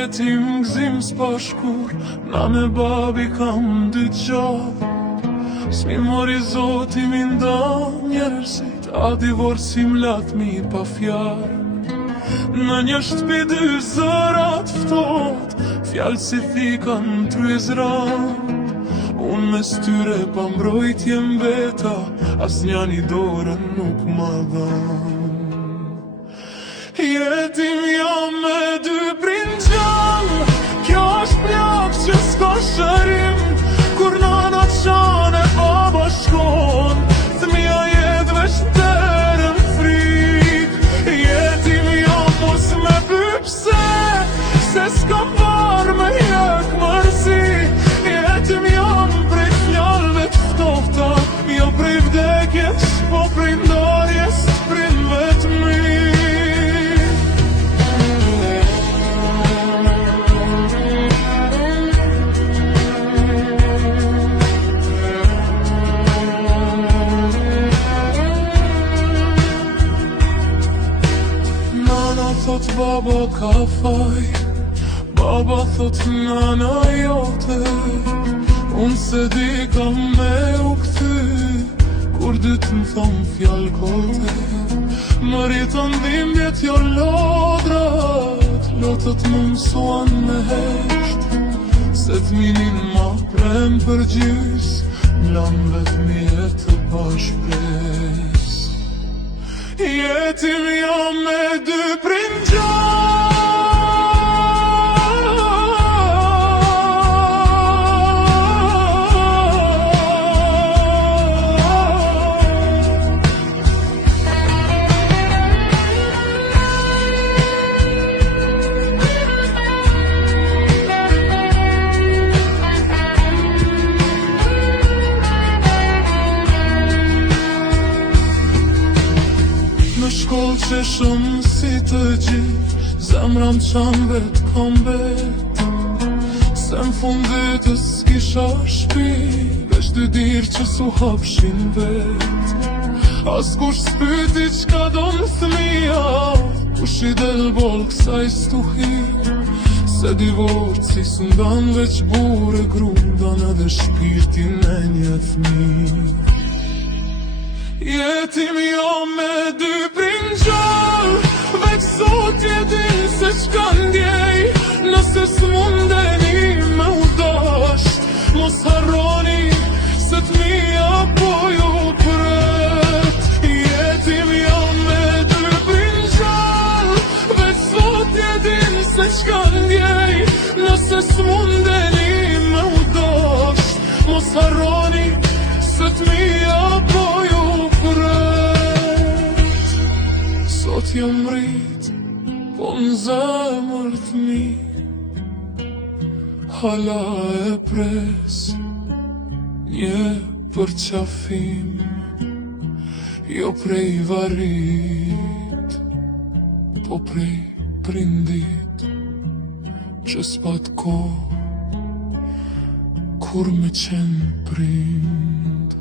jetim gzim s'pashkur, na me babi kam dy gjallë. S'mi mori zoti mi nda njerëzit, a divorcim lat mi pa fjalë. Në një shtëpi dy zërat ftoht, fjallë si thikan tryezran. Unë me styre pa mbrojtje mbeta, as njani dorën nuk ma dhan. Jetim jam me dy prind gjallë, kjo është plak që s'ka shërim. Kur nana qane baba shkon, fëmija jet veç terën frik. Jetim jam mos me pypse, se s'ka par me jek mërzi. Jetim jam prej fjallëve t'ftofta, jo prej vdekjes, po prej ndarjes t'prindve t'mi. Thot baba ka faj, baba thot nana jote. Unë se di kam me u këty, kur dytë më thom fjallë kote. Më rritën dhimbjet jo lodrat, lotët më mësuan me hesht. Se t'minin ma prem për gjys, m'lan vetëmi e të bashkëpres. Jetim jam me dy prind gjallë, shkoll që shumë si të gjithë, zemram qanve t'kom bet. Se m'funditës kisha shpi, veç dy dirë që su hapshin vet. As kush s'pyti qka do në thmija, kush i del bol kësaj stuhi. Se divorci s'ndan veç bure grundan edhe shpirtin e një fmi. Jetim jam me dy prind gjallë, veç zotje din se qka ndjej. Nëse s'mundeni me u dasht, mos harroni se t'mija po ju pret. Jetim jam me dy prind gjallë, veç zotje din se qka ndjej. Nëse s'mundeni me u dasht, mos harroni se t'mija po ju pret. Sot jam rrit, po m'zemër t'mi, hala e pres një përqafim. Jo prej varit, po prej prindit, që s'pat kohë kur me qenë prind.